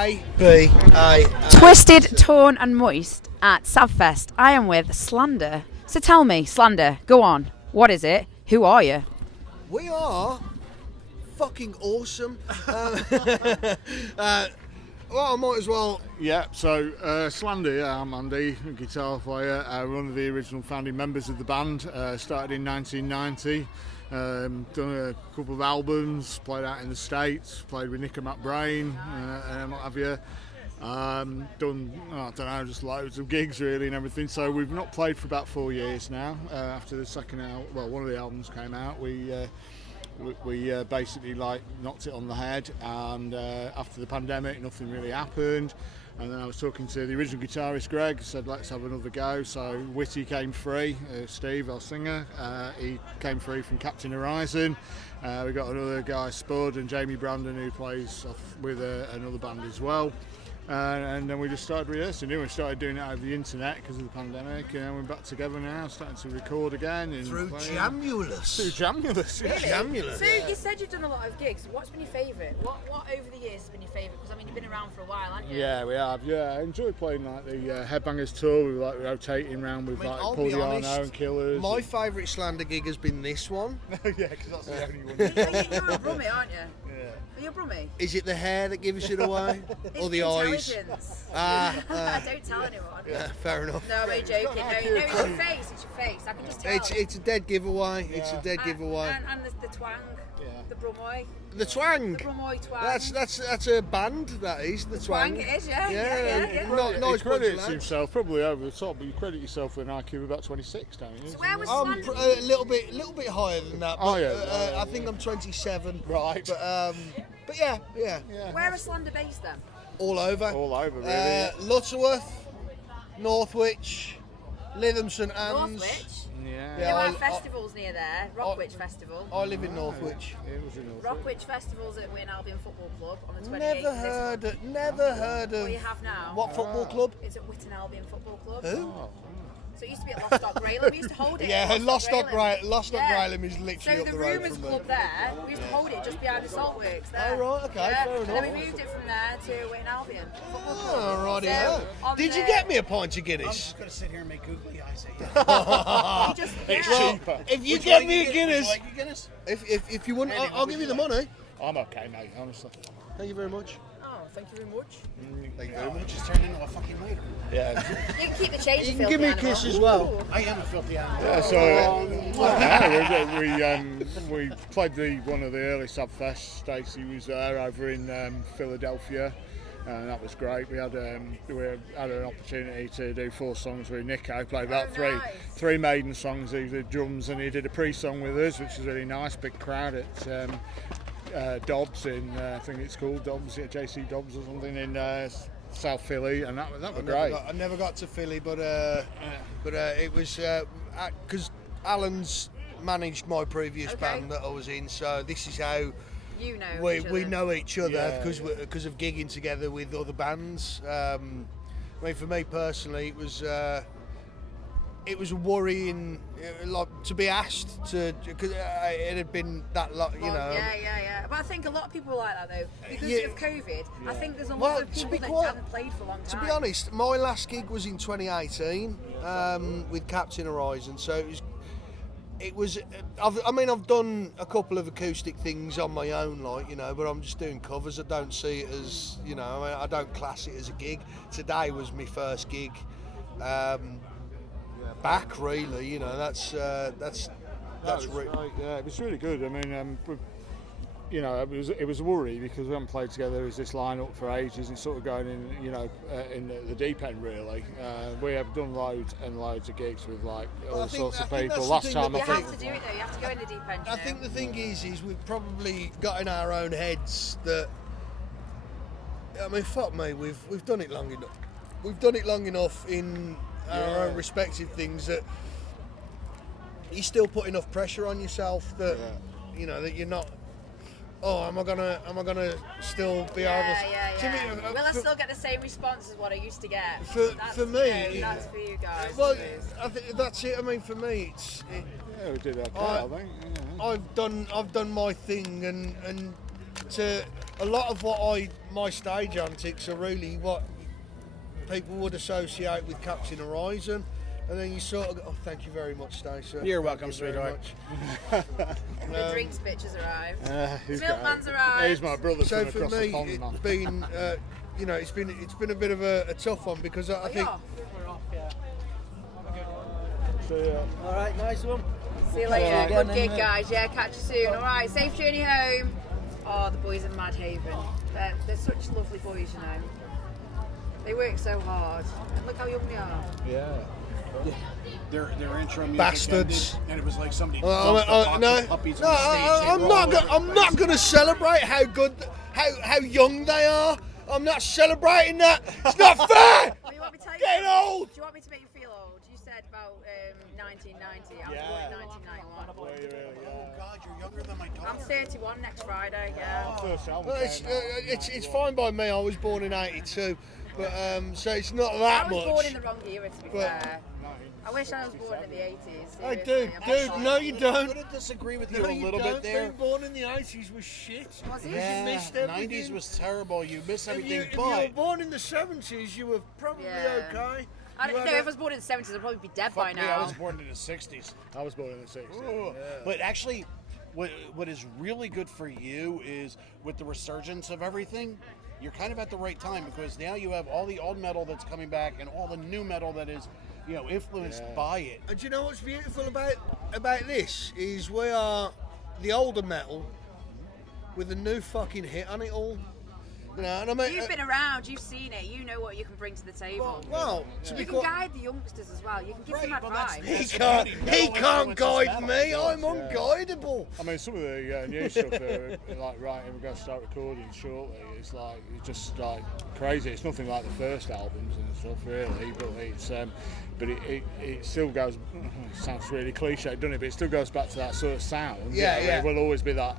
A-B-A. Twisted, Torn and Moist at Sav Fest. I am with Slander. So tell me, Slander, go on. What is it? Who are you? We are fucking awesome. Well, I might as well. Yeah, so Slander, yeah, I'm Andy, a guitar player, one of the original founding members of the band. Started in 1990, done a couple of albums, played out in the States, played with Nick and Matt Brain, and what have you. Done, I don't know, just loads of gigs really and everything. So we've not played for about 4 years now. After the second album, well, one of the albums came out, we basically like knocked it on the head, and after the pandemic nothing really happened, and then I was talking to the original guitarist Greg, said let's have another go. So Whitty came free, Steve, our singer, he came free from Captain Horizon. We got another guy, Spud, and Jamie Brandon, who plays with another band as well. And then we just started rehearsing. We started doing it over the internet because of the pandemic, and we're back together now, starting to record again. And Through Jamulus. Yeah. Really? Jamulus. So you said you've done a lot of gigs. What's been your favourite? What over the years has been your favourite? Because I mean, you've been around for a while, haven't you? Yeah, we have. Yeah, I enjoy playing like the Headbangers tour. We like rotating around with like I'll Paul be Diano honest, and Killers. My favourite Slander gig has been this one. Yeah, because that's the only one. You're a brummie, aren't you? Yeah. Are you a brummie? Is it the hair that gives it away? It's Or the eyes? intelligence. Don't tell anyone. Yeah, fair enough. No, I'm only joking. No, it's your face. It's your face. I can just tell. It's a dead giveaway. It's a dead giveaway. And the twang. Yeah. The brummie. The twang. The brummie twang. That's a band. That is the twang. Twang it is, yeah. He Nice credits himself probably over the top, but you credit yourself with an IQ of about 26, don't you? So where was I'm Slander? a little bit higher than that. But, Oh, yeah. I think I'm 27. Right. But yeah. Where is Slander based then? All over. All over, really. Lutterworth, Northwich, Lytham St Anne's. Northwich? Yeah. There are festivals near there. Rockwich Festival. I live in Northwich. It was in Northwich. Rockwich Festival's at Witten Albion Football Club on the 28th. Never heard of. What you have now? What football club? It's at Witten Albion Football Club. Who? So it used to be at Lostock Railham. We used to hold it. Yeah, at Lostock Railham. Railham is literally So up the the road Rumours from Club me. there, we used to hold it just behind the Saltworks there. Oh, right, okay, fair And then enough. we moved it from there to Witten Albion Football Club. Oh, righty So, ho. on Did you the- get me a pint of I'm Guinness? just going to sit here and make googly eyes at you. Just, It's yeah. cheaper. If you Would get like me a Would Guinness, you like a Guinness? if you want, I'll give you the money. I'm okay, mate, honestly. Thank you very much. Oh, thank you very much. Thank you very much. Just turn into a fucking waiter. Yeah. You can keep the change. You can give me a kiss as well. I am a filthy animal. Yeah, so we played one of the early Sav Fest. Staci was there over in Philadelphia, and that was great. We had an opportunity to do 4 songs with Nico. Played about three maiden songs. He did drums and he did a pre-song with us, which was really nice. Big crowd at Dobbs in I think it's called Dobbs, JC Dobbs or something in South Philly, and that was great. I never got to Philly, but it was because Alan's managed my previous band that I was in, so this is how You know. we know each other Yeah, because of gigging together with other bands. I mean, for me personally, it was worrying, like to be asked to, because it had been that long, you know. Yeah. But I think a lot of people are like that though. Because of COVID, I think there's a lot Well, of people that haven't played for a long To time. be honest, my last gig was in 2018 with Captain Horizon, so it was. I've done a couple of acoustic things on my own, like, you know, but I'm just doing covers. I don't see it as, you know, I don't class it as a gig. Today was my first gig. Back really, you know, that's Great. Yeah, it was really good. I mean, you know, it was a worry because we haven't played together as this lineup for ages and sort of going in, you know, in the deep end really. We have done loads and loads of gigs with like all sorts of people. Last time You have to do it though. You have to go in the deep end. I think the thing is we've probably got in our own heads that. I mean, fuck me, we've done it long enough. We've done it long enough in our own respective things that you still put enough pressure on yourself that you know that you're not. Oh, am I gonna still be able? Yeah. Will I still get the same response as what I used to get? For me, that's for you guys. Well, I think that's it. I mean, for me, yeah, we did okay, I think. Yeah. I've done my thing, and to a lot of my stage antics are really what people would associate with Captain Horizon, and then you sort of go, oh, thank you very much, Staci. You're welcome, sweetheart. The drinks bitch has arrived. He's Milkman's arrived. He's my brother So from for across the me, pond, man. it's been, it's been a bit of a tough one because I think. All right, nice one. See you later. Yeah. Good gig, guys. Yeah, catch you soon. All right, safe journey home. Oh, the boys in Mad Haven. They're such lovely boys, you know. They work so hard. And look how young they are. Yeah. Their intro music Bastards. ended, and it was like somebody No, dumped a box of puppies on the stage. I'm not going to celebrate how good, how young they are. I'm not celebrating that. It's not fair. Oh, you want me to tell you Getting something? old. Do you want me to make you feel old? You said about 1990. I was born in 1991. Oh God, you're younger than my daughter. I'm 31 next Friday. Yeah. First album Well, came out. it's fine by me. I was born in '82, but so it's not that I was much. born in the wrong era, to be But- fair. I wish I was born in the 80s. Hey, seriously. dude, no, you I'm don't. going to disagree with you No, a you little don't. bit there. Being born in the '80s was shit. Was it? Yeah, You missed everything. 90s was terrible. You missed If everything, you were born in the '70s, you were probably Yeah. okay. I don't You know. had If I was born in the 70s, I'd probably be dead by Fuck me, I now. was born in the 60s. I was born in the 60s. But actually, what is really good for you is with the resurgence of everything, you're kind of at the right time because now you have all the old metal that's coming back and all the new metal that is, influenced by it. And do you know what's beautiful about this is we are the older metal with a new fucking hit on it all. You know, and I mean, You've been around, you've seen it, you know what you can bring to the table. well, to be You can quite, guide the youngsters as well. You can give them Right, well, that's- advice. he can't guide metal. me. I'm unguidable. I mean, some of the new stuff that are like, right, we're going to start recording shortly. It's like, it's just like crazy. It's nothing like the first albums and stuff, really. But it still goes. It sounds really cliche, doesn't it? But it still goes back to that sort of sound. Yeah, You know, yeah. It will always be that.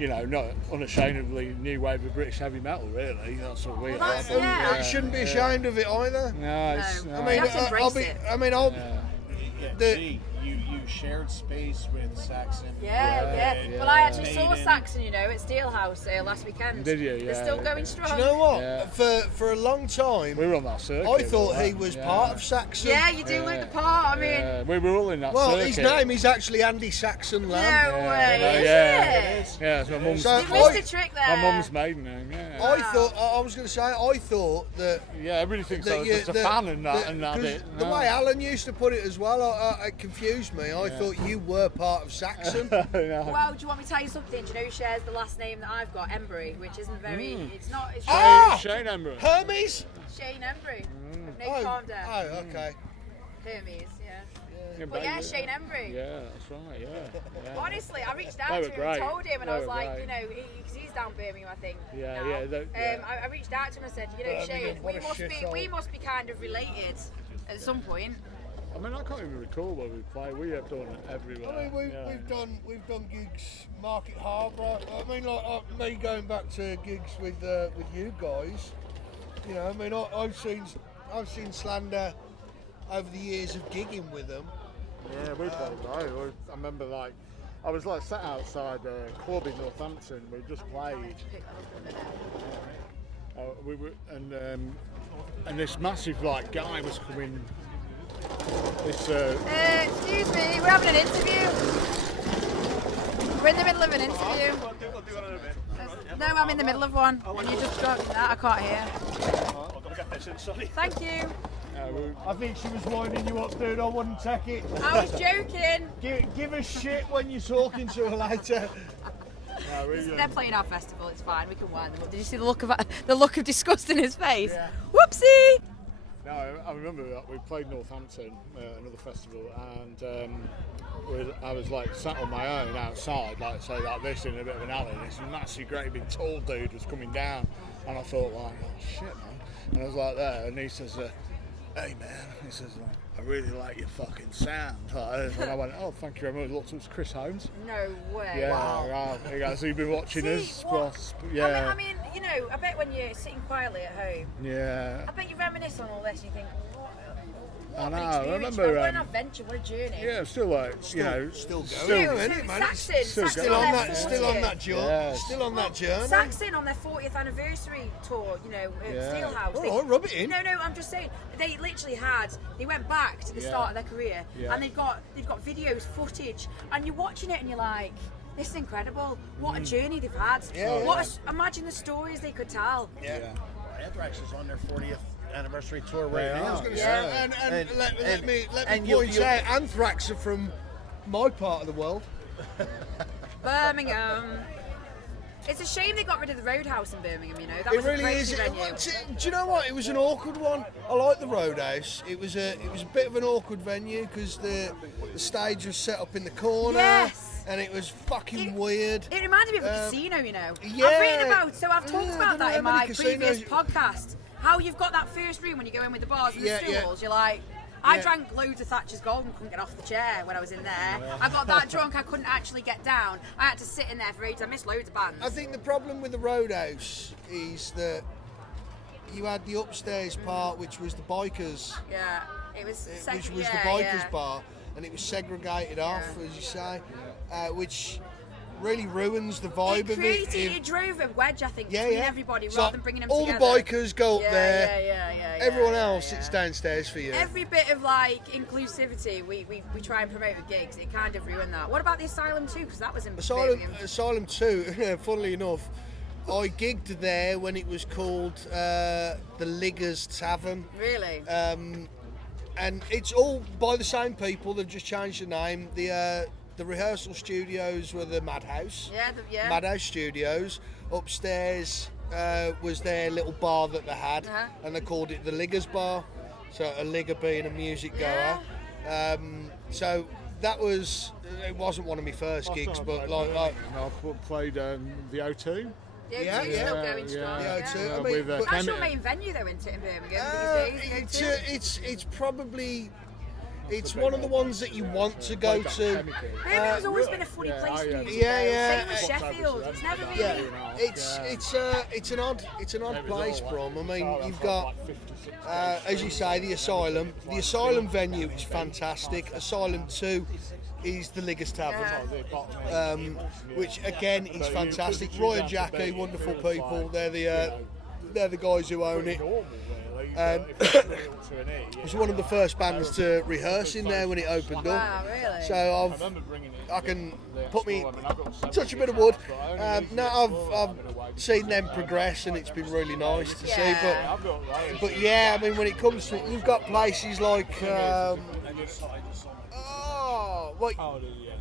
Not unashamedly new wave of British heavy metal, really. That's what we Well, that's- are. yeah. You shouldn't be ashamed of it either. No, it's, No. no. I mean, You have to embrace it. I'll. Yeah, The- see, you shared space with Saxon. Yeah. Yeah, Well, I actually saw Maiden. Saxon, at Steelhouse last weekend. Did you? They're Yeah, still yeah. going Do strong. you know what? Yeah. For a long time, We were on that circuit. I thought weren't he we? was Yeah. part of Saxon. Yeah, you do look the part. I mean, Yeah, we were all in that Well, circuit. his name is actually Andy Saxon Lamb. no way, is yeah. it? Yeah, it's my mum's. So- You missed a trick there. My mum's maiden name. Yeah. I was going to say, I thought that. Yeah, everybody thinks I that was you- just a that- fan and that that- and that 'cause bit. The No. way Alan used to put it as well, it confused me. I thought you were part of Saxon. No. Well, do you want me to tell you something? Do you know who shares the last name that I've got, Embry, which isn't very. It's not. It's Shane Ember. Hermes? Shane Embry. No, Oh, calm down. oh, okay. Hermes, yeah. Yeah, But yeah, baby. Shane Embry. Yeah, that's right. Yeah. Honestly, I reached They out were to him great. and told him, and They I was were like, great. because he's down Birmingham, I think. Yeah, now. yeah, I reached out to him and said, Birmingham, Shane, what a shithole. we must be kind of related at some point. I mean, I can't even recall where we played. We have done it everywhere. I mean, yeah. we've done gigs Market Harbour. I mean, like me going back to gigs with you guys. I mean, I've seen Slander over the years of gigging with them. Yeah, we played right. I remember I was sat outside a club in Northampton. We just played. We were and this massive guy was coming. This Excuse me, we're having an interview. We're in the middle of an interview. No, I'm in the middle of one. And you just got that, I can't hear. Thank you. I think she was winding you up, dude. I wouldn't take it. I was joking. Give us shit when you're talking to her later. They're playing our festival. It's fine. We can wind them up. Did you see the look of disgust in his face? Yeah. Whoopsie! No, I remember that we played Northampton, another festival, and I was sat on my own outside, like this in a bit of an alley. This massive, great big tall dude was coming down, and I thought oh shit, man. And I was like there, and he says, hey man, he says, I really like your fucking sound. And I went, oh, thank you very much. Look, it was Chris Holmes. No way. Yeah, Wow. right. He goes, you've been watching See, us. what- Yeah. I mean, you know, I bet when you're sitting quietly at home, Yeah. I bet you reminisce on all this and you think, what I know, an I experience, remember, what an adventure, what a journey. Yeah, still like, you know, Still going, still- isn't it, man? It's Saxon still on that, 40th. still on that journey. Yes. Still on that journey. Saxon on their 40th anniversary tour, you know, at Yeah. Steelhouse. All right, rub it in. No, I'm just saying they literally they went back to the Yeah. start of their career, Yeah. and they've got videos, footage, and you're watching it and you're like, this is incredible. What a journey they've had. Yeah. Imagine the stories they could tell. Yeah. Anthrax is on their 40th anniversary tour They right are. now. I was going to Yeah. say, and let and- me and point you- out, Anthrax are from my part of the world. Birmingham. It's a shame they got rid of the Roadhouse in Birmingham. You know, that It was a really crazy is. venue. Do you know what? It was an awkward one. I like the Roadhouse. It was a bit of an awkward venue because the stage was set up in the corner. Yes. And it was fucking weird. It reminded me of a casino, you know. yeah. I've written about, so I've talked Yeah, I about don't know that in how many my previous casinos- podcast. How you've got that first room when you go in with the bars and the Yeah, yeah. stools. You're like, I Yeah. drank loads of Thatcher's Gold and couldn't get off the chair when I was in there. I got that drunk I couldn't actually get down. I had to sit in there for ages. I missed loads of bands. I think the problem with the Roadhouse is that you had the upstairs part, which was the bikers, Yeah, it was. which was yeah, the bikers yeah. bar, and it was segregated off, as you say, which really ruins the vibe of it. It drove a wedge, I think, Yeah, between yeah. everybody It's rather like than bringing them all together. the bikers go up Yeah, there. yeah, Everyone yeah, else yeah. sits downstairs for you. Every bit of like inclusivity we try and promote with gigs, it kind of ruined that. What about the Asylum too? Because that was in Birmingham. Asylum 2, funnily enough, I gigged there when it was called the Liggers Tavern. Really? And it's all by the same people, they've just changed the name. The rehearsal studios were the Madhouse. Yeah. Madhouse Studios. Upstairs was their little bar that they had, and they called it the Liggers Bar. So a ligger being a music goer. So that was, it wasn't one of my first gigs, but like I played the O2. Yeah, it's still going strong. yeah, Yeah. too. I mean, with, but- That's your main venue though, isn't it, in Birmingham these days? it's probably, it's one of the ones that you want to go to. Birmingham's always been a funny yeah, place yeah. for music. Yeah, though. yeah. Same with Sheffield. It's never really. Yeah, it's an odd place, Brom. I mean, you've got, as you say, the Asylum. The Asylum venue is fantastic. Asylum 2 is the Liggers Tavern, which again is fantastic. Roy and Jackie, wonderful people. They're the guys who own it. It was one of the first bands to rehearse in there when it opened Wow, up. really? So I can put me touch a bit of wood. Now I've seen them progress, and it's been really nice to see. But yeah, I mean, when it comes to it, you've got places like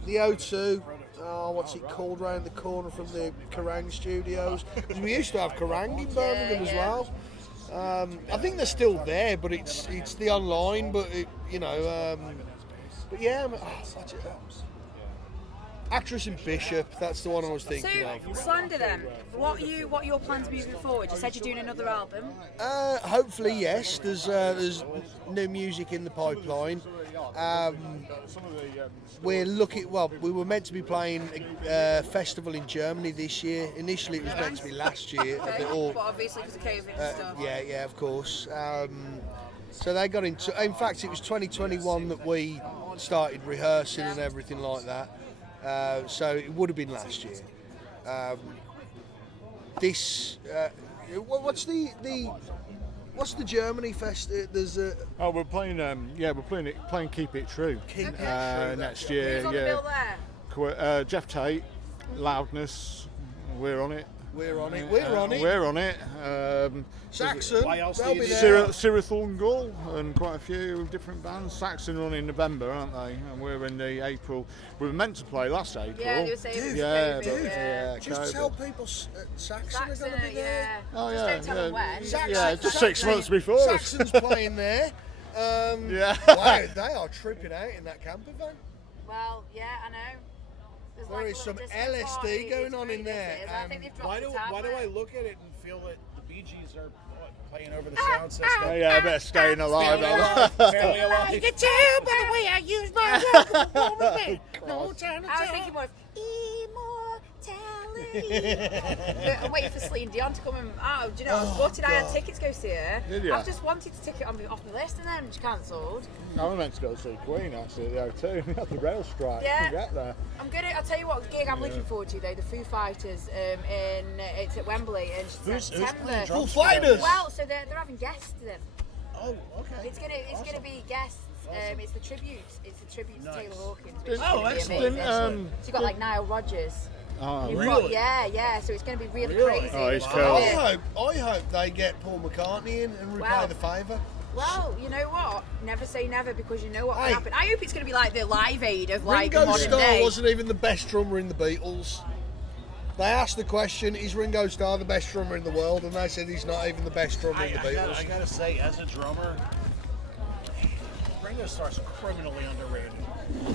the O2. Oh, what's it called round the corner from the Kerrang Studios? 'Cause we used to have Kerrang in Birmingham as well. I think they're still there, but it's the online. But but yeah, what's it? Actress and Bishop. That's the one I was thinking So, of. Slander then. What are your plans moving forward? You said you're doing another album. Hopefully, yes. There's new music in the pipeline. We're looking. Well, we were meant to be playing a festival in Germany this year. Initially, it was meant to be last year. But obviously because of COVID and stuff. Yeah, of course. So they got into. In fact, it was 2021 that we started rehearsing and everything like that. So it would have been last year. What's the Germany fest? There's a. Oh, we're playing. Playing Keep It True. Keep It True, next year. Who's on the bill there? Jeff Tate, Loudness. We're on it. We're on it. We're on it. Saxon. YLC. They'll be there. Sirathungal and quite a few different bands. Saxon run in November, aren't they? And we're in the April. We were meant to play last April. Yeah, they were saying it was Yeah, COVID, but- yeah. Just COVID. tell people Saxon are Saxon, going to be there. yeah. Oh, Just yeah, don't tell them when. Yeah, just 6 months before. Saxon's playing there. Yeah. Wow, they are tripping out in that camper van. Well, yeah, I know. There's There like is a some little disco LSD party. going It's on great, in there. this is. I think they've dropped Why the do tab I there. look at it and feel that the Bee Gees are playing over the sound system? Oh, yeah, I better staying alive. Fairly alive. You can tell by the way I use my vocal performance. No time to I was tell. thinking more of Immortality. But I'm waiting for Celine Dion to come and, do you know, I was gutted I had tickets to go see her. Did you? I've just wanted to ticket off the list and then she cancelled. I was meant to go see Queen actually the O2. We had the rail strike. Yeah. Couldn't get there. I'll tell you what gig I'm looking forward to though, the Foo Fighters it's at Wembley in Who's September. playing Foo drums? Fighters. Well, so they're having guests to them. Oh, okay. It's gonna be guests. It's the tribute. It's the tribute to Taylor Hawkins. Which is Oh, gonna be excellent. amazing. So you got like Nile Rodgers. Oh, You've really? got- yeah. So it's going to be really Really? crazy. Oh, he's I cool. hope they get Paul McCartney in and repay Wow. the favour. Well, you know what? Never say never because you know what Hey. will happen. I hope it's going to be like the Live Aid of like Ringo modern Starr day. wasn't even the best drummer in the Beatles. They asked the question, is Ringo Starr the best drummer in the world? And they said he's not even the best drummer in the Beatles. I gotta say, as a drummer, Ringo Starr's criminally underrated.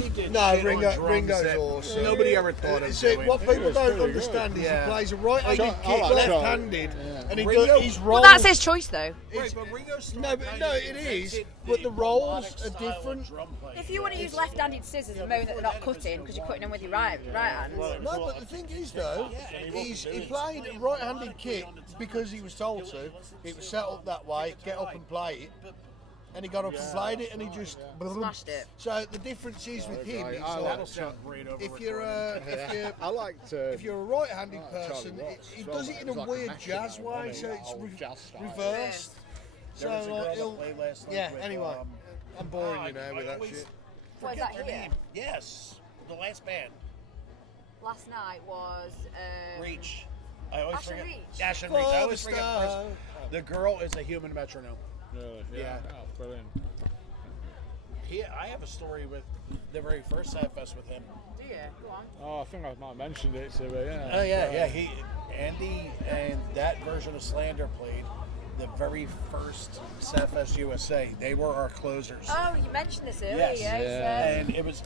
He did No, shit on drums Ringo's that awesome. Nobody ever thought of See, doing. what people Ringo's don't pretty understand good. is Yeah. he plays a right-handed I kick, like left-handed, Charlie. and Ringo- he's Well, rolls. that's his choice though. Right, but Ringo Starr No, but kind no, of it is, invented but the roles melodic are style of different. drum playing. If you want to use left-handed scissors and moan that they're not cutting because you're cutting them with your right hand. No, but the thing is though, he played a right-handed kick because he was told to. It was set up that way, get up and play it. And he got up and played it, and he just Smashed it. So the difference is with him, it's I like, That'll sound great over if you're I liked. if you're a right-handed person, Charlie Watts he as well. does it in It was a like a weird machine, jazz way, wasn't so it? it's Old jazz style. reversed. There was a So girl like, that he'll, played last night yeah. with, Anyway, I'm boring you now with that always shit. What is forget that their here? name. Yes, the last band, Last night was Reach. I always Ashen forget. Reach. Ashen Reach. I always For forget the the star. person. The girl is a human metronome. Really? Yeah. Oh, brilliant. I have a story with the very first Sav Fest with him. do you? Go on. Oh, I think I might have mentioned it to her, yeah. Oh yeah. Andy and that version of Slander played the very first Sav Fest USA. They were our closers. Oh, you mentioned this earlier. Yes. Yeah. And it was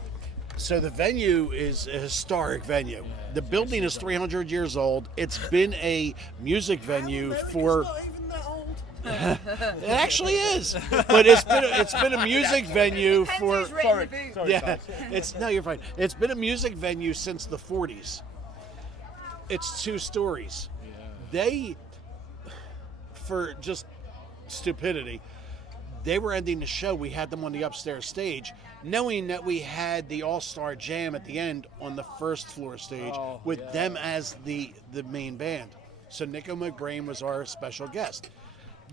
so the venue is a historic venue. The building is 300 years old. It's been a music venue for. Not even that old. It actually is, but it's been a music venue Depends for. who's written the boot. Sorry, Yeah, guys. you're fine. It's been a music venue since the 40s. It's 2 stories. They, for just stupidity, they were ending the show. We had them on the upstairs stage, knowing that we had the All-Star Jam at the end on the first floor stage with them as the main band. So Nico McBrain was our special guest.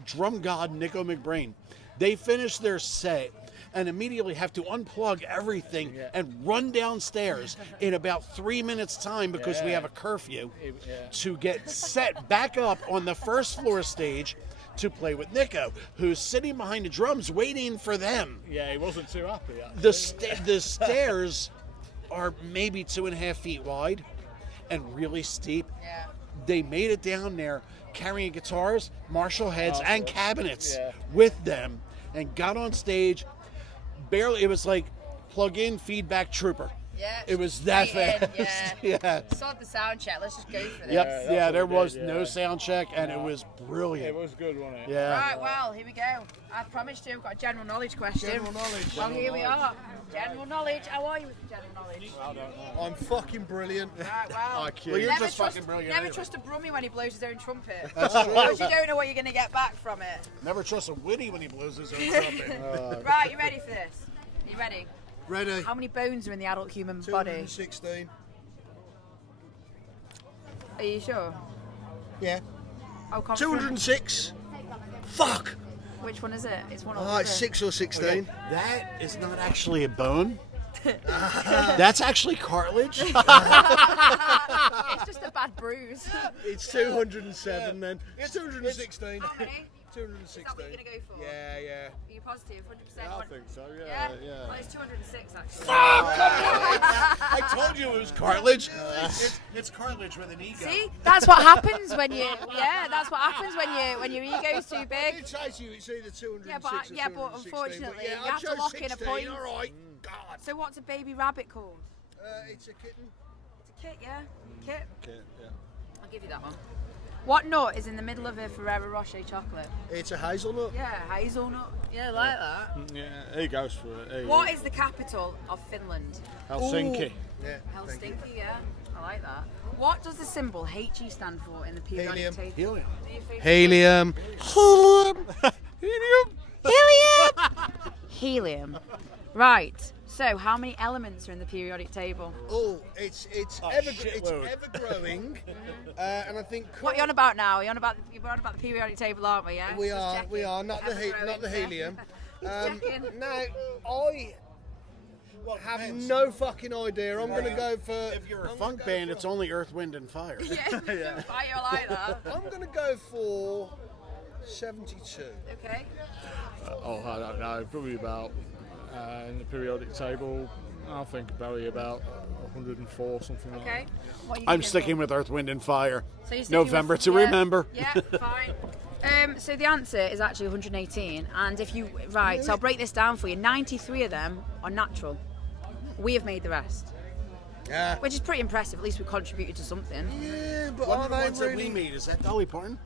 Drum god Nico McBrain. They finish their set and immediately have to unplug everything and run downstairs in about 3 minutes time because we have a curfew to get set back up on the first floor stage to play with Nico, who's sitting behind the drums waiting for them. Yeah, he wasn't too happy, actually. The stairs are maybe 2.5 feet wide and really steep. Yeah. They made it down there carrying guitars, Marshall heads, and cabinets Yeah. with them and got on stage. Barely, it was like plug in, feedback, trooper. Yeah. It was that straight in, fast. Yeah. Yeah. Sort the sound check. Let's just go for this. Yep. that's Yeah, what there we was did, no yeah. sound check, and it was brilliant. It was good, wasn't it? Yeah. Right, well, here we go. I promised you, I've got a general knowledge question. General knowledge. Well, here we are. General knowledge. How are you with the general knowledge? I don't know. I'm fucking brilliant. Right, well. Well, you're never just trust, fucking brilliant Never anyway. trust a brummie when he blows his own trumpet. That's true. Because you don't know what you're going to get back from it. Never trust a Woody when he blows his own trumpet. Right, you ready for this? You ready? Ready? How many bones are in the adult human body? 216. Are you sure? Yeah. How confident? 206. Fuck. Which one is it? It's one or the Oh, it's other. 6 or 16. That is not actually a bone. That's actually cartilage. It's just a bad bruise. It's 207 then. It's 216. How many? 216. Is that what you're going to go for? Yeah, yeah. Are you positive? 100%? I think so, Yeah? yeah. Well, it's 206 actually. I told you it was cartilage. It's cartilage with an ego. See, that's what happens when you. Yeah, that's what happens when your ego's too I big. did say to you it's either 206 Yeah, or but 216. unfortunately, yeah, you I have to chose lock in a 16, point. All right. God. So what's a baby rabbit called? It's a kitten. It's a kit, yeah. Kit. Okay, yeah. I'll give you that one. What nut is in the middle of a Ferrero Rocher chocolate? It's a hazelnut. Yeah, hazelnut. Yeah, like that. Yeah, he goes for it. What is the capital of Finland? Helsinki. Yeah. thank you. Helsinki, yeah. I like that. What does the symbol HE stand for in the periodic Helium. table? Helium. Helium. Helium. Right. So, how many elements are in the periodic table? Oh, it's ever growing, and I think What are you on about now? You're on about the periodic table, aren't we? Yeah. we Just are checking. not the helium. Checking. Now I have no fucking idea. I'm gonna go for. If you're a funk band, it's only Earth, Wind, and Fire. Yeah. Fire like that. I'm gonna go for 72. Okay. I don't know. Probably about in the periodic table. I think probably about 104, something like Okay. that. What are you I'm thinking, sticking Paul? with Earth, Wind, and Fire. So you're sticking November with- to yeah, remember. Yeah, fine. So the answer is actually 118, and if you so I'll break this down for you. 93 of them are natural. We have made the rest, Yeah. which is pretty impressive. At least we contributed to something. Yeah, but What are are the they ones that really? we made? Is that Dolly Parton?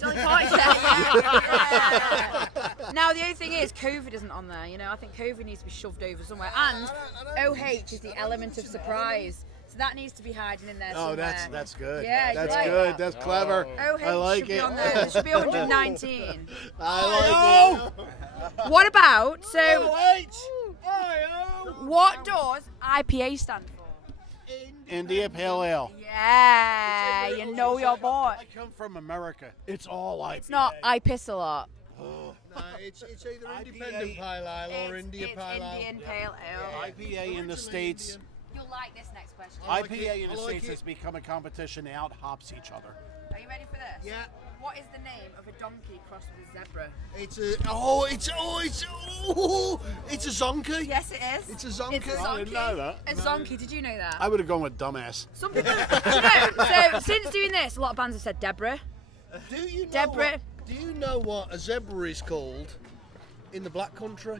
Dolly Parton's there, yeah. Now the only thing is, COVID isn't on there. You know, I think COVID needs to be shoved over somewhere. And I don't OH is the element of surprise, so that needs to be hiding in there Oh, somewhere. that's good. Yeah, you that's like good. that? That's clever. OH I like should be it. on there. There should be 119. I like it. What about Oh, what does IPA stand for? India Pale Ale. Yeah, you know your boy. I come from America. It's all IPA. It's not I piss a lot. No, it's either IPA. independent pale ale or India It's pale ale. Indian pale ale. IPA in the States. You'll like this next question. IPA in the I like States it. has become a competition. They out hops each other. Are you ready for this? Yeah. What is the name of a donkey crossed with a zebra? It's a zonkey. Yes, it is. It's a zonkey. It's a I didn't know that. A zonkey. Did you know that? I would have gone with dumbass. Some people. So since doing this, a lot of bands have said Deborah. Do you know Deborah. What, do you know what a zebra is called in the Black Country?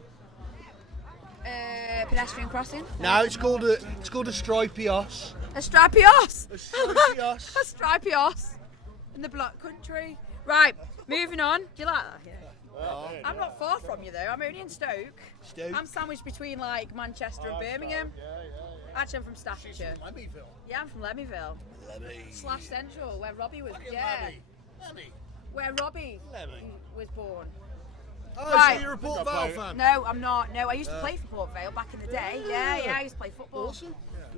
Pedestrian crossing. No, it's called a stripy os. A stripy horse. A stripy os. A stripy horse in the Black Country. Right, moving on. Do you like that? Yeah. I'm not far from you though. I'm only in Stoke. Stoke. I'm sandwiched between like Manchester and Birmingham. Actually, I'm from Staffordshire. Lemmyville. Yeah, I'm from Lemmyville. Slash Central, where Robbie was. Yeah, Lemmy. where Robbie Lemmy. was born. Oh, Right. so you're a Port Vale fan? No, I'm not. No, I used to play for Port Vale back in the day. Yeah, I used to play football. Awesome.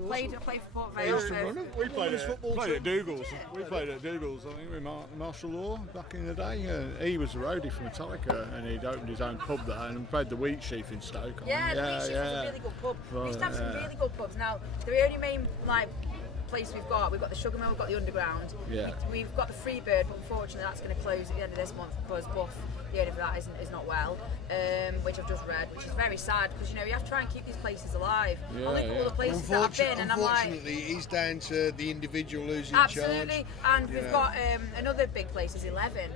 Played for Port I Vale. used to so- run it. We played Women's football at team. Dougal's. We played at Dougal's, I think, with Marshall Law back in the day. He was a roadie for Metallica, and he'd opened his own pub there and played the Wheat Sheaf in Stoke. Yeah, the Wheat Sheaf was a really good pub. We used to have some Right, yeah. really good pubs. Now, the only main place we've got the Sugar Mill, we've got the Underground. Yeah. We've got the Freebird, but unfortunately that's going to close at the end of this month because Buff, the owner for that, is not well, which I've just read, which is very sad because you have to try and keep these places alive. I look at all the places that I've been and I'm like, Unfortunately, he's down to the individual who's in absolutely. charge. And we've got another big place is 11.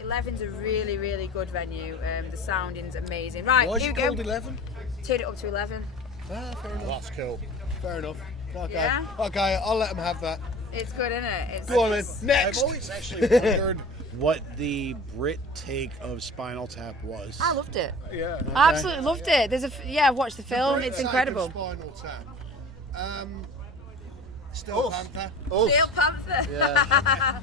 11's a really, really good venue. The sounding's amazing. Right, Why is here it we go. called 11? Turn it up to 11. Ah, fair enough. That's cool. Fair enough. Okay. Yeah? Okay, I'll let him have that. It's good, isn't it? It's, Go on then. it's- Next. I've always actually wondered what the Brit take of Spinal Tap was. I loved it. Yeah. I absolutely loved it. I've watched the film. Great It's take of incredible. Spinal Tap. Steel Panther. Steel Panther.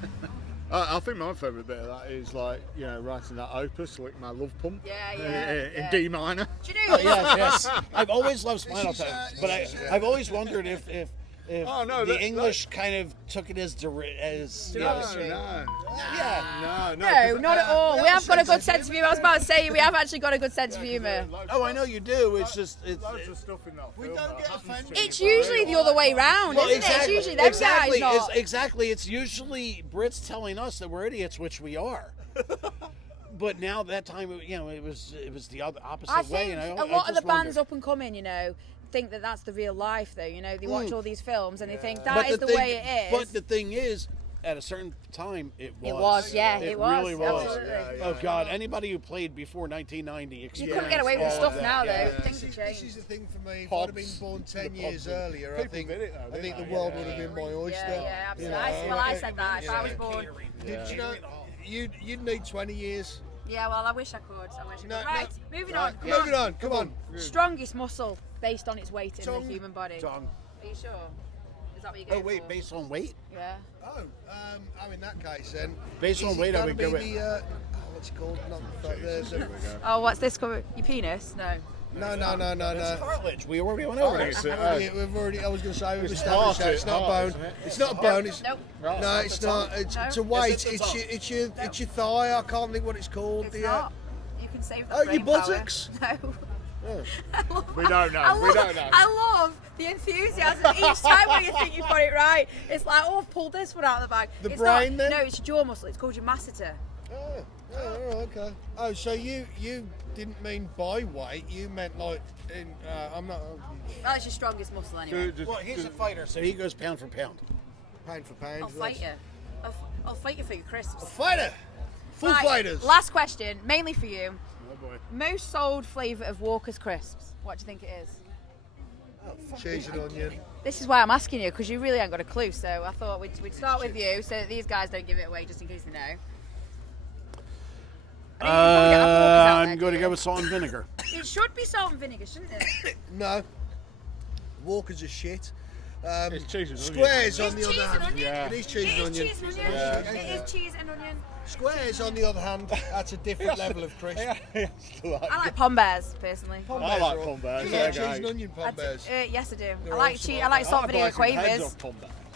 I think my favourite bit of that is writing that opus, like my love pump. Yeah. In D minor. Do you know? Yes. I've always loved Spinal This is, Tap, this but is, I've always wondered if Oh, no, the that- English kind of took it as No. yeah. No, not at all. We have got a good sense of humour. I was about to say we have actually got a good sense of humour. Oh, I know you do. It's just Loads of stuff in that We film don't that get happens offended. to It's me. usually the other way round, isn't it? It's usually them exactly, guys not. exactly. It's usually Brits telling us that we're idiots, which we are. But now that time, it was the other opposite I way. think And a lot of the just bands wondered. up and coming, think that that's the real life, though. They watch all these films and they think that But is the thing- way it is. But the thing is, at a certain time, it was. It was, yeah, It it was. really was. Absolutely. Oh God! Anybody who played before 1990 You couldn't get away with all stuff of that. now, though. Yeah. Things have This changed. is the thing for me. If I'd have been born 10 years earlier, I think the world would have been my oyster. Yeah, absolutely. You know, I said that. If I was born. Did you know? You'd need 20 years. Yeah, well, I wish I could. I wish I could. No, Right, no. moving on. Moving on. Come on. Strongest muscle based on its weight in Tongue. the human body. Tongue. Are you sure? Is that what you're Oh going wait, for? based on weight? Yeah. Oh, in that case then. Based on is it weight, I gonna would be go with- the, what's it called? Not the Oh, what's this cover? Your penis? No. No. Cartilage. We already went over this. We've already. I was going to say we've established that. It's not a bone. It's not a bone. It's Nope. no. It's not. It's a weight. It's your thigh. I can't think what it's called. It's not. You can save the Oh, brain your power. buttocks? No. We don't know. We don't know. I love the enthusiasm each time when you think you've got it right. It's like, oh, I've pulled this one out of the bag. The It's brain, not, then? No, it's your jaw muscle. It's called your masseter. Okay. Oh, so you didn't mean by weight. You meant like in. I'm not. That's your strongest muscle anyway. Well, he's a fighter, so he goes pound for pound. Pound for pound. I'll fight you. I'll fight you for your crisps. Fighter. Full Right, fighters. Last question, mainly for you. Oh boy. Most sold flavour of Walker's crisps. What do you think it is? Cheese and onion. This is why I'm asking you, because you really ain't got a clue. So I thought we'd start with you, so that these guys don't give it away, just in case they know. I'm going to go with salt and vinegar. It should be salt and vinegar, shouldn't it? No. Walkers are shit. It's cheese and onion. Squares on It's the cheese other and hand. onion. Yeah. It is cheese and onion. Cheese and onion. Yeah. It is cheese and onion. Squares on the other hand. That's a different level of crisp. I like Pom Bears personally. Pom I Bears like are all- Pom Bears, Do you yeah, like cheese guys. and onion Pom Bears? Yes, I do. They're I like awesome, cheese. I aren't like they? salt and vinegar quavers.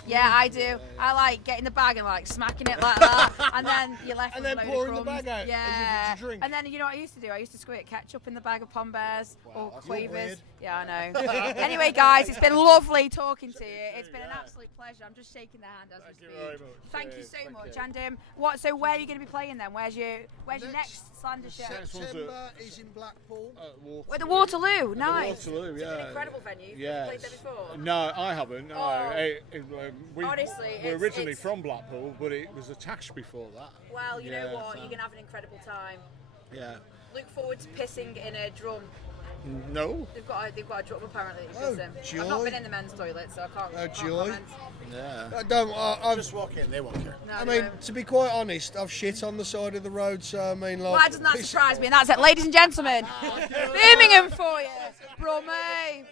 Yeah, I do. I like getting the bag and like smacking it like that, and then you're left And with then a load pouring of the crumbs. bag out as if Yeah. it's a drink. And then you know what I used to do? I used to squirt ketchup in the bag of Pom Bears or You're quavers. weird. Yeah, I know. Anyway, guys, it's been lovely talking to you. It's been an absolute pleasure. I'm just shaking the hand as we you speak. very much. Thank you Cheers. so Thank much. you. And so where are you going to be playing then? Where's your next Slander show? Next one's September is in Blackpool. With the Waterloo. Nice. Waterloo, It's an yeah. incredible venue. Yes. You played there before? No, I haven't. No. Oh. We Honestly, were it's- originally it's- from Blackpool, but it was attached before that. Well, you know Yeah, what? so- You're going to have an incredible time. Yeah. Look forward to pissing in a drum. No. They've got a drum apparently. That you Oh, piss in. joy. I've not been in the men's toilet, so I can't. Oh, can't joy. comment. Yeah. I don't. I've, Just walk in, they won't care. No, I they mean, won't. to be quite honest, I've shit on the side of the road, so I mean, like. Why doesn't that piss- surprise me? And that's it, ladies and gentlemen. Birmingham for you. Brummy.